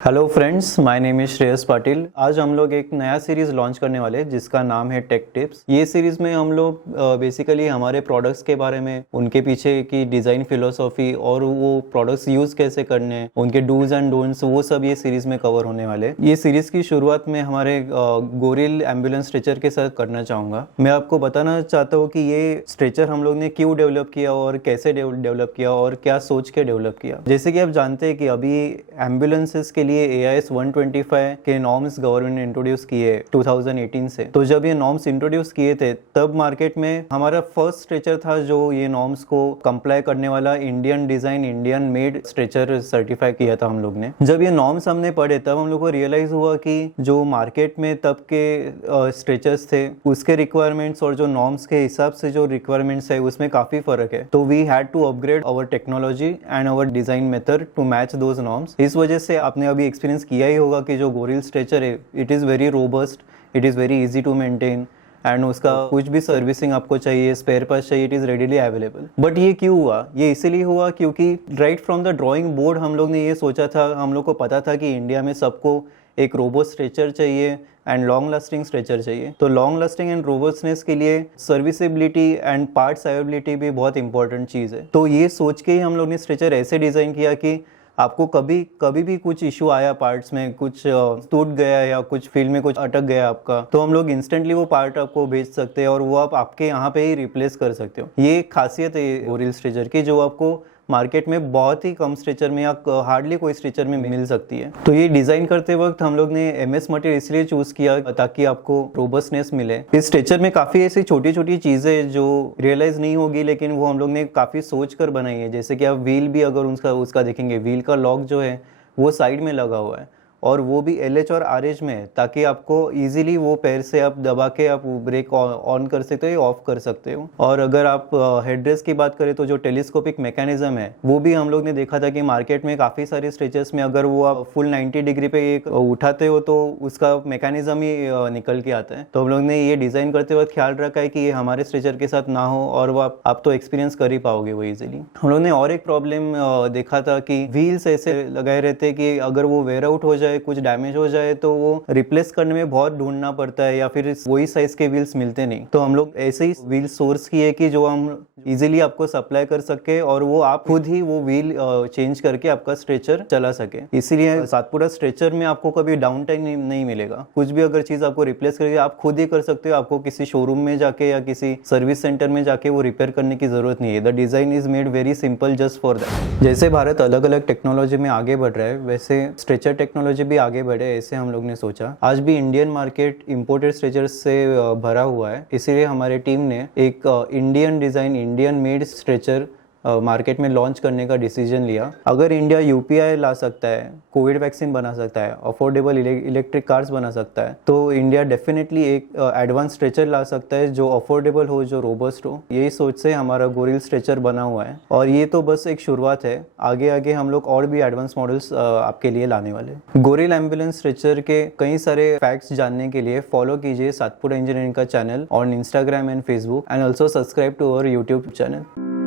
Hello friends, my name is Shreyas Patil. आज हम लोग एक नया सीरीज़ लॉन्च करने वाले हैं जिसका नाम है टेक टिप्स। ये सीरीज़ में हम लोग बेसिकली हमारे प्रोडक्ट्स के बारे में, उनके पीछे की डिज़ाइन फिलोसॉफी और वो प्रोडक्ट्स यूज़ कैसे करने हैं, उनके डूज एंड डोंट्स, वो सब ये सीरीज़ में कवर होने वाले। ये सीरीज़ की शुरुआत में हमारे गोरिल एम्बुलेंस स्ट्रेचर के साथ करना चाहूँगा। मैं आपको बताना चाहता हूँ कि ये स्ट्रेचर हम लोग ने क्यों डेवलप किया और कैसे डेवलप किया और क्या सोच के डेवलप किया। जैसे कि आप जानते हैं कि अभी एम्बुलेंसेस के लिए AIS 125 के नॉर्म्स गवर्नमेंट ने इंट्रोड्यूस किए 2018 से। तो जब ये नॉर्म्स इंट्रोड्यूस किए थे तब मार्केट में हमारा फर्स्ट स्ट्रेचर था जो ये नॉर्म्स को कंप्लाई करने वाला Indian design Indian made stretcher certify किया था हम लोग ने। जब ये नॉर्म्स हमने पढ़े तब हम लोग को रियलाइज हुआ कि जो मार्केट में तब के स्ट्रेचर्स थे उसके रिक्वायरमेंट्स और जो नॉर्म्स के हिसाब से जो रिक्वायरमेंट्स है उसमें काफी फर्क है। तो we had to upgrade our technology and our design method to match those norms. इस वजह से आपने अभी एक्सपीरियंस किया ही होगा कि जो गोरिल स्ट्रेचर है it is very robust, it is very easy to maintain and उसका कुछ भी सर्विसिंग आपको चाहिए, स्पेयर पार्ट्स चाहिए, it is readily available. But ये क्यों हुआ? ये इसीलिए हुआ क्योंकि right from the drawing board हम लोग ने ये सोचा था, हम लोग को पता था कि इंडिया में सबको एक रोबोस्ट स्ट्रेचर चाहिए एंड लॉन्ग लास्टिंग स्ट्रेचर चाहिए। तो लॉन्ग लास्टिंग एंड रोबस्टनेस के लिए सर्विसेबिलिटी एंड पार्ट्स अवेलेबिलिटी भी बहुत इंपॉर्टेंट चीज़ है। तो ये सोच के ही हम लोग ने स्ट्रेचर ऐसे डिज़ाइन किया कि आपको कभी भी कुछ इशू आया, पार्ट्स में कुछ टूट गया या कुछ फील्ड में कुछ अटक गया आपका, तो हम लोग इंस्टेंटली वो पार्ट आपको भेज सकते हैं और वो आप आपके यहाँ पे ही रिप्लेस कर सकते हो। ये एक खासियत है गोरिल स्ट्रेचर की जो आपको मार्केट में बहुत ही कम स्ट्रेचर में या हार्डली कोई स्ट्रेचर में मिल सकती है। तो ये डिज़ाइन करते वक्त हम लोग ने MS मटेरियल इसलिए चूज़ किया ताकि आपको रोबस्टनेस मिले। इस स्ट्रेचर में काफ़ी ऐसी छोटी छोटी चीज़ें जो रियलाइज़ नहीं होगी लेकिन वो हम लोग ने काफ़ी सोच कर बनाई है। जैसे कि आप व्हील भी अगर उसका देखेंगे, व्हील का लॉक जो है वो साइड में लगा हुआ है और वो भी LH और RH में है ताकि आपको इजीली वो पैर से आप दबा के आप ब्रेक ऑन कर सकते हो, ऑफ कर सकते हो। और अगर आप हेडरेस्ट की बात करें तो जो टेलीस्कोपिक मैकेनिज्म है वो भी हम लोग ने देखा था कि मार्केट में काफ़ी सारे स्ट्रेचर्स में अगर वो आप फुल 90 डिग्री पे एक उठाते हो तो उसका मैकेनिज्म ही निकल के आता है। तो हम लोग ने ये डिज़ाइन करते वक्त ख्याल रखा है कि ये हमारे स्ट्रेचर के साथ ना हो और वो आप तो एक्सपीरियंस कर ही पाओगे वो ईजिली। हम लोग ने और एक प्रॉब्लम देखा था कि व्हील्स ऐसे लगाए रहते कि अगर वो वेयर आउट हो जाए, कुछ डैमेज हो जाए तो वो रिप्लेस करने में बहुत ढूंढना पड़ता है या फिर वही साइज के व्हील्स मिलते नहीं। तो हम लोग ऐसे ही व्हील सोर्स किए कि जो हम इजीली आपको सप्लाई कर सके और वो आप खुद ही वो व्हील चेंज करके आपका स्ट्रेचर चला सके। इसीलिए सातपुरा स्ट्रेचर में आपको कभी डाउन टाइम नहीं मिलेगा। कुछ भी अगर चीज आपको रिप्लेस करके आप खुद ही कर सकते हो, आपको किसी शोरूम में जाके या किसी सर्विस सेंटर में जाके वो रिपेयर करने की जरूरत नहीं है। The design is made very simple just for that. जैसे भारत अलग अलग टेक्नोलॉजी में आगे बढ़ रहा है वैसे स्ट्रेचर टेक्नोलॉजी भी आगे बढ़े, ऐसे हम लोग ने सोचा। आज भी इंडियन मार्केट इंपोर्टेड स्ट्रेचर्स से भरा हुआ है, इसीलिए हमारे टीम ने एक Indian design Indian made stretcher market में लॉन्च करने का डिसीजन लिया। अगर इंडिया UPI ला सकता है, कोविड वैक्सीन बना सकता है, अफोर्डेबल इलेक्ट्रिक कार्स बना सकता है, तो इंडिया डेफिनेटली एक एडवांस स्ट्रेचर ला सकता है जो अफोर्डेबल हो, जो रोबस्ट हो। यही सोच से हमारा गोरिल स्ट्रेचर बना हुआ है और ये तो बस एक शुरुआत है। आगे आगे हम लोग और भी एडवांस मॉडल्स आपके लिए लाने वाले। गोरिल एम्बुलेंस स्ट्रेचर के कई सारे फैक्ट्स जानने के लिए फॉलो कीजिए सातपुरा इंजीनियरिंग का channel on Instagram and Facebook and also subscribe to our YouTube channel.